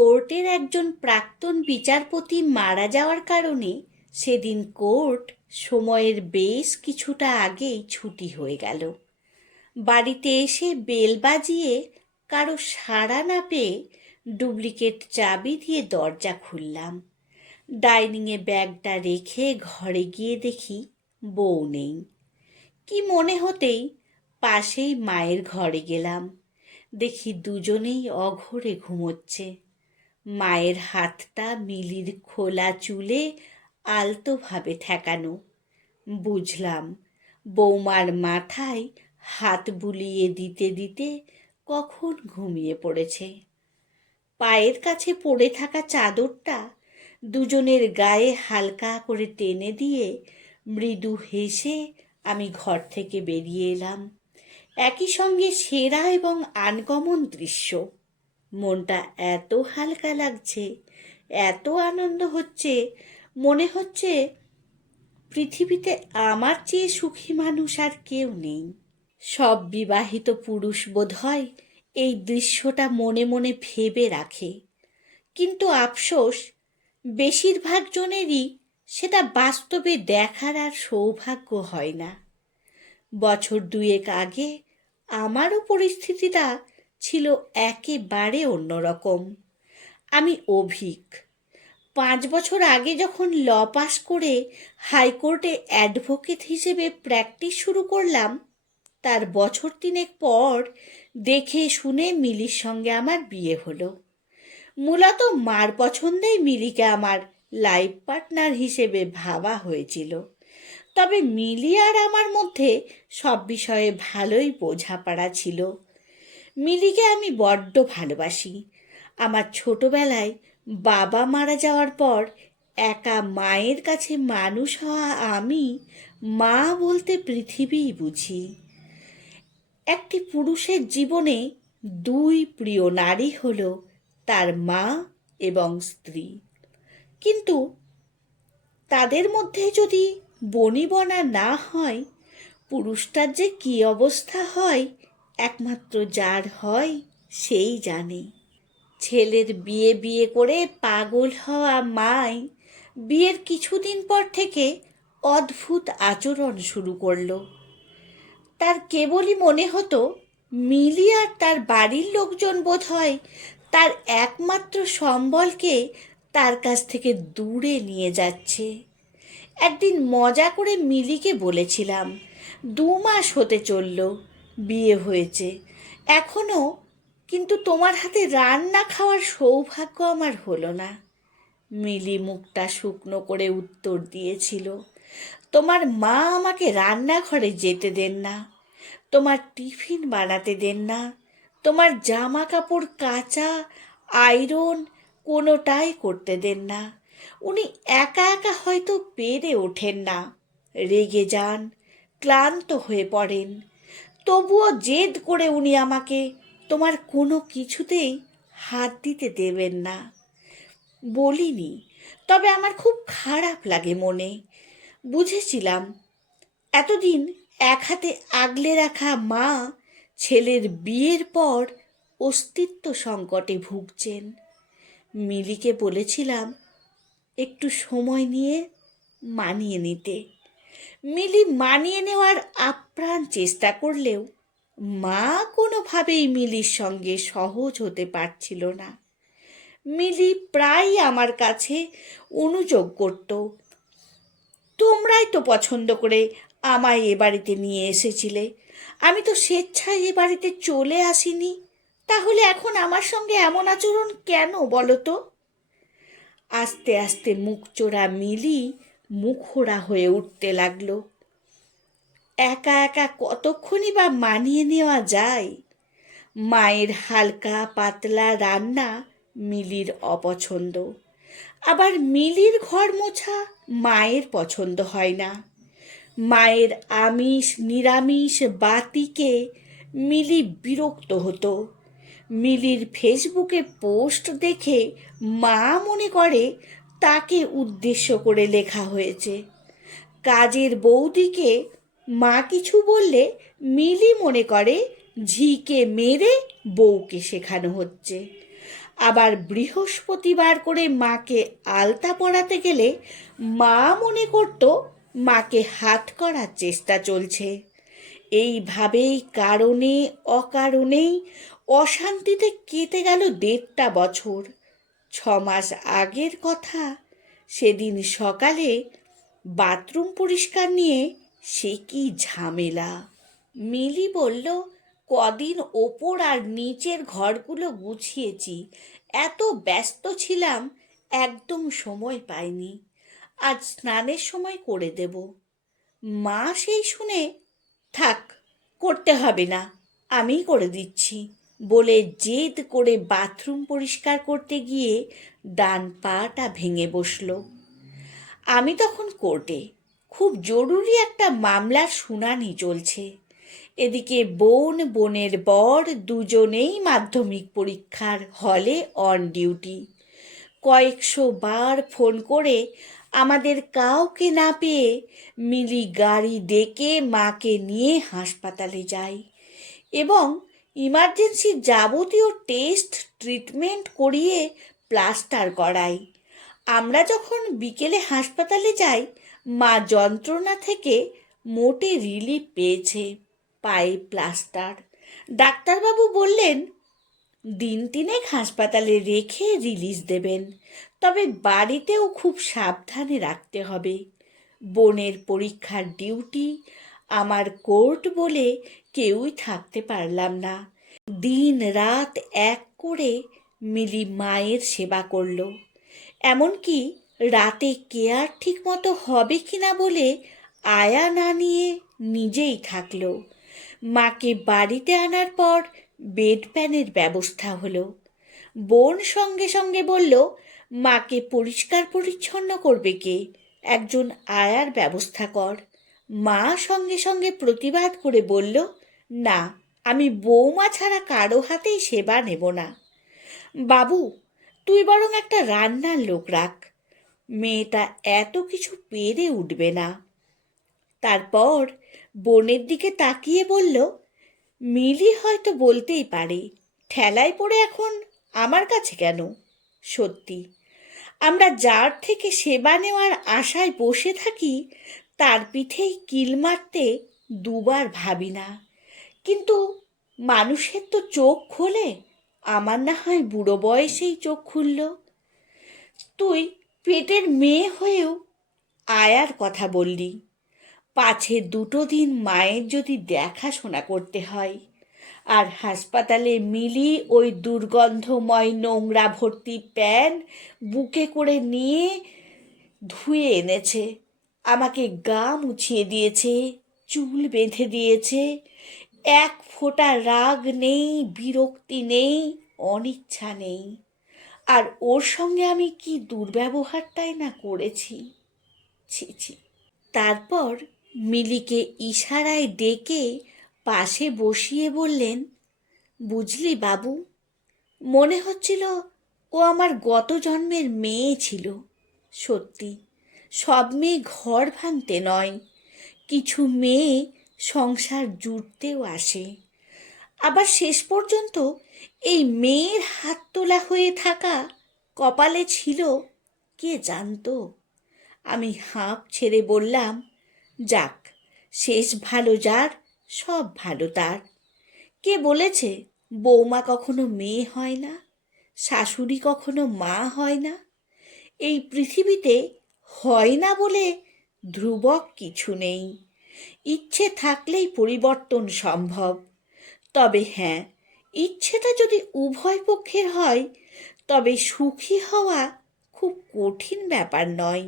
কোর্টের একজন প্রাক্তন বিচারপতি মারা যাওয়ার কারণে সেদিন কোর্ট সময়ের বেশ কিছুটা আগেই ছুটি হয়ে গেল। বাড়িতে এসে বেল বাজিয়ে কারো সাড়া না পেয়ে ডুপ্লিকেট চাবি দিয়ে দরজা খুললাম। ডাইনিংয়ে ব্যাগটা রেখে ঘরে গিয়ে দেখি বউ নেই। কি মনে হতেই পাশেই মায়ের ঘরে গেলাম। দেখি দুজনেই অঘোরে ঘুমোচ্ছে। মায়ের হাতটা মিলির খোলা চুলে আলতোভাবে ঠেকানো। বুঝলাম বৌমার মাথায় হাত বুলিয়ে দিতে দিতে কখন ঘুমিয়ে পড়েছে। পায়ের কাছে পড়ে থাকা চাদরটা দুজনের গায়ে হালকা করে টেনে দিয়ে মৃদু হেসে আমি ঘর থেকে বেরিয়ে এলাম। একই সঙ্গে সেরা এবং আনকমন দৃশ্য। মনটা এত হালকা লাগছে, এত আনন্দ হচ্ছে, মনে হচ্ছে পৃথিবীতে আমার চেয়ে সুখী মানুষ আর কেউ নেই। সব বিবাহিত পুরুষ বোধহয় এই দৃশ্যটা মনে মনে ভেবে রাখে, কিন্তু আফসোস বেশিরভাগ জনেরই সেটা বাস্তবে দেখার আর সৌভাগ্য হয় না। বছর দুয়েক আগে আমারও পরিস্থিতিটা ছিল একেবারে অন্যরকম। আমি অভিক। 5 বছর আগে যখন ল পাস করে হাইকোর্টে অ্যাডভোকেট হিসেবে প্র্যাকটিস শুরু করলাম, তার বছর 3 পর দেখে শুনে মিলির সঙ্গে আমার বিয়ে হলো। মূলত মার পছন্দেই মিলিকে আমার লাইফ পার্টনার হিসেবে ভাবা হয়েছিল। তবে মিলি আর আমার মধ্যে সব বিষয়ে ভালোই বোঝাপড়া ছিল। মিলিকে আমি বড্ড ভালোবাসি। আমার ছোটবেলায় বাবা মারা যাওয়ার পর একা মায়ের কাছে মানুষ হওয়া আমি মা বলতে পৃথিবীই বুঝি। একটি পুরুষের জীবনে 2 প্রিয় নারী হল তার মা এবং স্ত্রী, কিন্তু তাদের মধ্যে যদি বনিবনা না হয়, পুরুষটার যে কী অবস্থা হয় একমাত্র যার হয় সেই জানে। ছেলের বিয়ে বিয়ে করে পাগল হওয়া মাই বিয়ের কিছুদিন পর থেকে অদ্ভুত আচরণ শুরু করলো। তার কেবলই মনে হতো মিলি আর তার বাড়ির লোকজন বোধহয় তার একমাত্র সম্বলকে তার কাছ থেকে দূরে নিয়ে যাচ্ছে। একদিন মজা করে মিলিকে বলেছিলাম, 2 মাস হতে চলল বিয়ে হয়েছে এখনও, কিন্তু তোমার হাতে রান্না খাওয়ার সৌভাগ্য আমার হলো না। মিলি মুখটা শুকনো করে উত্তর দিয়েছিল, তোমার মা আমাকে রান্নাঘরে যেতে দেন না, তোমার টিফিন বানাতে দেন না, তোমার জামা কাপড় কাচা আয়রন কোনোটাই করতে দেন না। উনি একা একা হয়তো পেরে ওঠেন না, রেগে যান, ক্লান্ত হয়ে পড়েন, তবুও জেদ করে উনি আমাকে তোমার কোনো কিছুতেই হাত দিতে দেবেন না। বলিনি, তবে আমার খুব খারাপ লাগে মনে। বুঝেছিলাম এতদিন এক হাতে আগলে রাখা মা ছেলের বিয়ের পর অস্তিত্ব সংকটে ভুগছেন। মিলিকে বলেছিলাম একটু সময় নিয়ে মানিয়ে নিতে। মিলি মানিয়ে নেওয়ার আপ্রাণ চেষ্টা করলেও মা কোনোভাবেই মিলির সঙ্গে সহজ হতে পারছিল না। মিলি প্রায় আমার কাছে অনুযোগ করত, তোমরাই তো পছন্দ করে আমায় এ বাড়িতে নিয়ে এসেছিলে, আমি তো স্বেচ্ছায় এ বাড়িতে চলে আসিনি, তাহলে এখন আমার সঙ্গে এমন আচরণ কেন বলো তো? আস্তে আস্তে মুখচোরা মিলি মুখোড়া হয়ে উঠতে লাগলো। একা একা কতক্ষণই বা মানিয়ে নেওয়া যায়? মায়ের হালকা পাতলা রান্না মিলির অপছন্দ, আবার মিলির ঘর মোছা মায়ের পছন্দ হয় না। মায়ের আমিষ নিরামিষ বাতিকে মিলি বিরক্ত হতো। মিলির ফেসবুকে পোস্ট দেখে মা মনে করে তাকে উদ্দেশ্য করে লেখা হয়েছে। কাজের বৌদিকে মা কিছু বললে মিলি মনে করে ঝিকে মেরে বউকে শেখানো হচ্ছে। আবার বৃহস্পতিবার করে মাকে আলতা পরাতে গেলে মা মনে করত মাকে হাত করার চেষ্টা চলছে। এইভাবেই কারণে অকারণেই অশান্তিতে কেটে গেল 1.5 বছর। 6 মাস আগের কথা, সেদিন সকালে বাথরুম পরিষ্কার নিয়ে সে কি ঝামেলা। মিলি বলল, কদিন ওপর আর নিচের ঘরগুলো গুছিয়েছি, এত ব্যস্ত ছিলাম একদম সময় পাইনি, আজ স্নানের সময় করে দেব। মা সেই শুনে, থাক, করতে হবে না, আমিই করে দিচ্ছি বলে জেদ করে বাথরুম পরিষ্কার করতে গিয়ে ডান পাটা ভেঙে বসলো। আমি তখন কোর্টে, খুব জরুরি একটা মামলার শুনানি চলছে। এদিকে বোনের বর দুজনেই মাধ্যমিক পরীক্ষার হলে অন ডিউটি। কয়েকশো বার ফোন করে আমাদের কাউকে না পেয়ে মিলি গাড়ি ডেকে মাকে নিয়ে হাসপাতালে যাই এবং ইমার্জেন্সির যাবতীয় টেস্ট ট্রিটমেন্ট করিয়ে প্লাস্টার করাই। আমরা যখন বিকেলে হাসপাতালে যাই, মা যন্ত্রণা থেকে মোটে রিলিফ পেয়েছে, পায়ে প্লাস্টার। ডাক্তারবাবু বললেন 3 দিন হাসপাতালে রেখে রিলিজ দেবেন, তবে বাড়িতেও খুব সাবধানে রাখতে হবে। বোনের পরীক্ষার ডিউটি, আমার কোর্ট বলে কেউই থাকতে পারলাম না। দিন রাত এক করে মিলি মায়ের সেবা করলো। এমনকি রাতে কেয়ার ঠিক মতো হবে কিনা বলে আয়া না নিয়ে নিজেই থাকলো। মাকে বাড়িতে আনার পর বেড প্যানের ব্যবস্থা হলো। বোন সঙ্গে সঙ্গে বলল, মাকে পরিষ্কার পরিচ্ছন্ন করবে কে, একজন আয়ার ব্যবস্থা কর। মা সঙ্গে সঙ্গে প্রতিবাদ করে বলল, না, আমি বৌমা ছাড়া কারো হাতেই সেবা নেব না। বাবু, তুই বরং একটা রান্নার লোক রাখ, মেয়েটা এত কিছু পেরে উঠবে না। তারপর বোনের দিকে তাকিয়ে বলল, মিলি হয়তো বলতেই পারে, ঠেলায় পড়ে এখন আমার কাছে কেন? সত্যি, আমরা যার থেকে সেবা নেওয়ার আশায় বসে থাকি তার পিঠেই কিল মারতে দুবার ভাবি না। কিন্তু মানুষের তো চোখ খোলে, আমার না হয় বুড়ো বয়সেই চোখ খুলল। তুই পেটের মেয়ে হয়েও আয়ার কথা বললি, পাছে 2 দিন মায়ের যদি দেখাশোনা করতে হয়। আর হাসপাতালে মিলি ওই দুর্গন্ধময় নোংরা ভর্তি প্যান বুকে করে নিয়ে ধুয়ে এনেছে, আমাকে গা মুছিয়ে দিয়েছে, চুল বেঁধে দিয়েছে। এক ফোঁটা রাগ নেই, বিরক্তি নেই, অনিচ্ছা নেই। আর ওর সঙ্গে আমি কি দুর্ব্যবহারটাই না করেছি, ছি ছি। তারপর মিলিকে ইশারায় ডেকে পাশে বসিয়ে বললেন, বুঝলি বাবু, মনে হচ্ছিল ও আমার গত জন্মের মেয়ে ছিল। সত্যি, সব মেয়ে ঘর ভাঙতে নয়, কিছু মেয়ে সংসার জুড়তেও আসে। আবার শেষ পর্যন্ত এই মেয়ের হাত তোলা হয়ে থাকা কপালে ছিল কে জানতো। আমি হাঁপ ছেড়ে বললাম, যাক, শেষ ভালো যার সব ভালো তার। কে বলেছে বৌমা কখনো মেয়ে হয় না, শাশুড়ি কখনো মা হয় না? এই পৃথিবীতে হয় না বলে ধ্রুবক কিছু নেই। ইচ্ছে থাকলেই পরিবর্তন সম্ভব। তবে হ্যাঁ, ইচ্ছেটা যদি উভয় পক্ষের হয় তবে সুখী হওয়া খুব কঠিন ব্যাপার নয়।